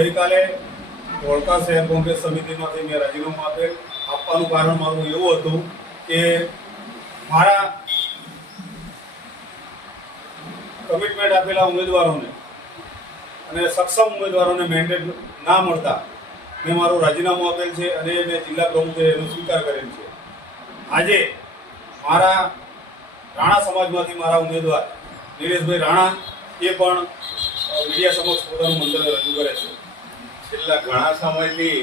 ગઈકાલે ધોળકા શહેર કોંગ્રેસ સમિતિમાંથી મેં રાજીનામું આપવાનું કારણ મારું એવું હતું કે મારા કમિટમેન્ટ આપેલા ઉમેદવારોને અને સક્ષમ ઉમેદવારોને મેન્ડેટ ના મળતા મેં મારું રાજીનામું આપેલ છે અને મેં જિલ્લા પ્રમુખે એનો સ્વીકાર કરેલ છે. આજે મારા રાણા સમાજમાંથી મારા ઉમેદવાર નિલેશભાઈ રાણા એ પણ મીડિયા સમક્ષ પોતાનું મંતવ્ય રજૂ કરે છે. છેલ્લા ઘણા સમયથી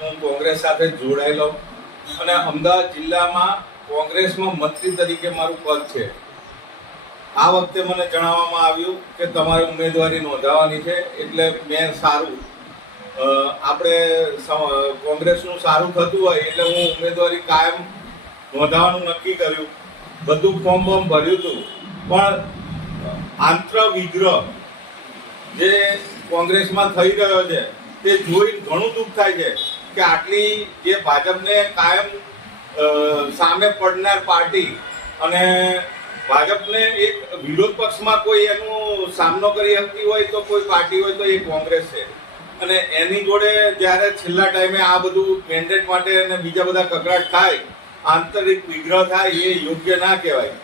હું કોંગ્રેસ સાથે જોડાયેલો અને અમદાવાદ જિલ્લામાં કોંગ્રેસમાં મંત્રી તરીકે મારું પદ છે. આ વખતે મને જણાવવામાં આવ્યું કે તમારે ઉમેદવારી નોંધાવવાની છે, એટલે મેં સારું આપણે કોંગ્રેસનું સારું થતું હોય એટલે હું ઉમેદવારી કાયમ નોંધાવવાનું નક્કી કર્યું. બધું ફોર્મ ભર્યું હતું, પણ આંતરવિગ્રહ જે કોંગ્રેસમાં થઈ રહ્યો છે તે જોઈને ઘણું દુઃખ થાય છે કે આટલી જે ભાજપને કાયમ સામે પડનાર પાર્ટી અને ભાજપને એક વિરોધ પક્ષમાં કોઈ એનો સામનો કરી શકતી હોય તો કોઈ પાર્ટી હોય તો એ કોંગ્રેસ છે. અને એની જોડે જ્યારે છેલ્લા ટાઈમે આ બધું મેન્ડેટ માટે અને બીજા બધા કકડાટ થાય, આંતરિક વિગ્રહ થાય, એ યોગ્ય ના કહેવાય.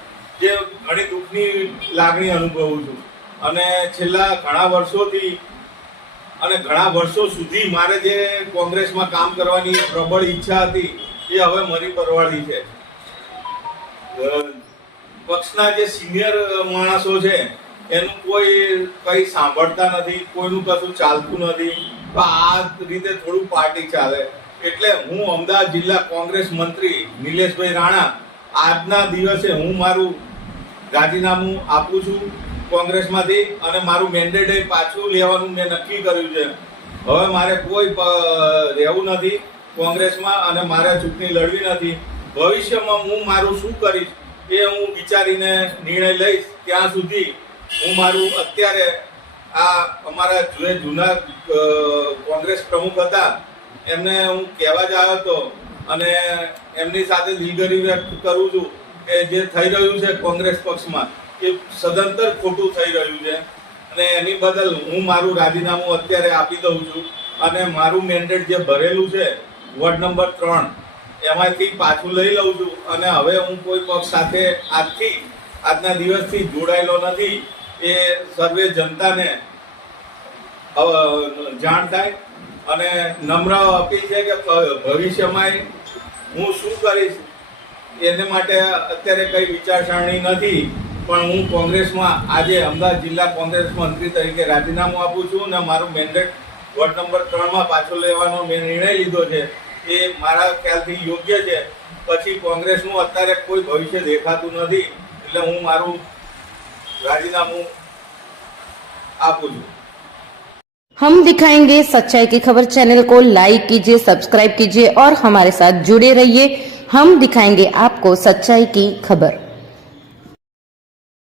જે ઘણી દુઃખની લાગણી અનુભવું છું. અને છેલ્લા ઘણા વર્ષોથી અને ઘણા વર્ષો સુધી મારે જે કોંગ્રેસમાં કામ કરવાની પ્રબળ ઈચ્છા હતી એ હવે મરી પરવાડી છે. પક્ષના જે સિનિયર માણસો છે એનું કોઈ કંઈ સાંભળતા નથી, કોઈનું કશું ચાલતું નથી. તો આ રીતે થોડું પાર્ટી ચાલે. એટલે હું અમદાવાદ જિલ્લા કોંગ્રેસ મંત્રી નિલેશભાઈ રાણા આજના દિવસે હું મારું રાજીનામું આપું છું કોંગ્રેસમાંથી અને મારું મેન્ડેટ પાછું લેવાનું મેં નક્કી કર્યું છે. હવે મારે કોઈ રહેવું નથી કોંગ્રેસમાં અને મારે ચૂંટણી લડવી નથી. ભવિષ્યમાં હું મારું શું કરીશ એ હું વિચારીને નિર્ણય લઈશ. ત્યાં સુધી હું મારું અત્યારે આ અમારા જે જૂના કોંગ્રેસ પ્રમુખ હતા એમને હું કહેવા જ આવ્યો હતો અને એમની સાથે દિલગીરી વ્યક્ત કરું છું કે જે થઈ રહ્યું છે કોંગ્રેસ પક્ષમાં એ સદંતર ખોટું થઈ રહ્યું છે અને એની બદલ હું મારું રાજીનામું અત્યારે આપી દઉં છું અને મારું મેન્ડેટ જે ભરેલું છે વોર્ડ નંબર 3 એમાંથી પાછું લઈ લઉં છું. અને હવે હું કોઈ પક્ષ સાથે આજના દિવસથી જોડાયેલો નથી. એ સર્વે જનતાને જાણ થાય અને નમ્ર અપીલ છે કે ભવિષ્યમાં હું શું કરીશ એને માટે અત્યારે કંઈ વિચારસરણી નથી. પણ હું કોંગ્રેસમાં આજે અમદાવાદ જિલ્લા કોંગ્રેસ મંત્રી તરીકે રાજીનામું આપું છું અને મારું મેન્ડેટ વોર્ડ નંબર 3માં પાછો લેવાનો મેં નિર્ણય લીધો છે. એ મારા ખ્યાલથી યોગ્ય છે. પછી કોંગ્રેસનું અત્યારે કોઈ ભવિષ્ય દેખાતું નથી એટલે હું મારું રાજીનામું આપું છું. हम दिखाएंगे सच्चाई की खबर चैनल को लाइक कीजिए, सब्सक्राइब कीजिए और हमारे साथ जुड़े रहिए. हम दिखाएंगे आपको सच्चाई की खबर.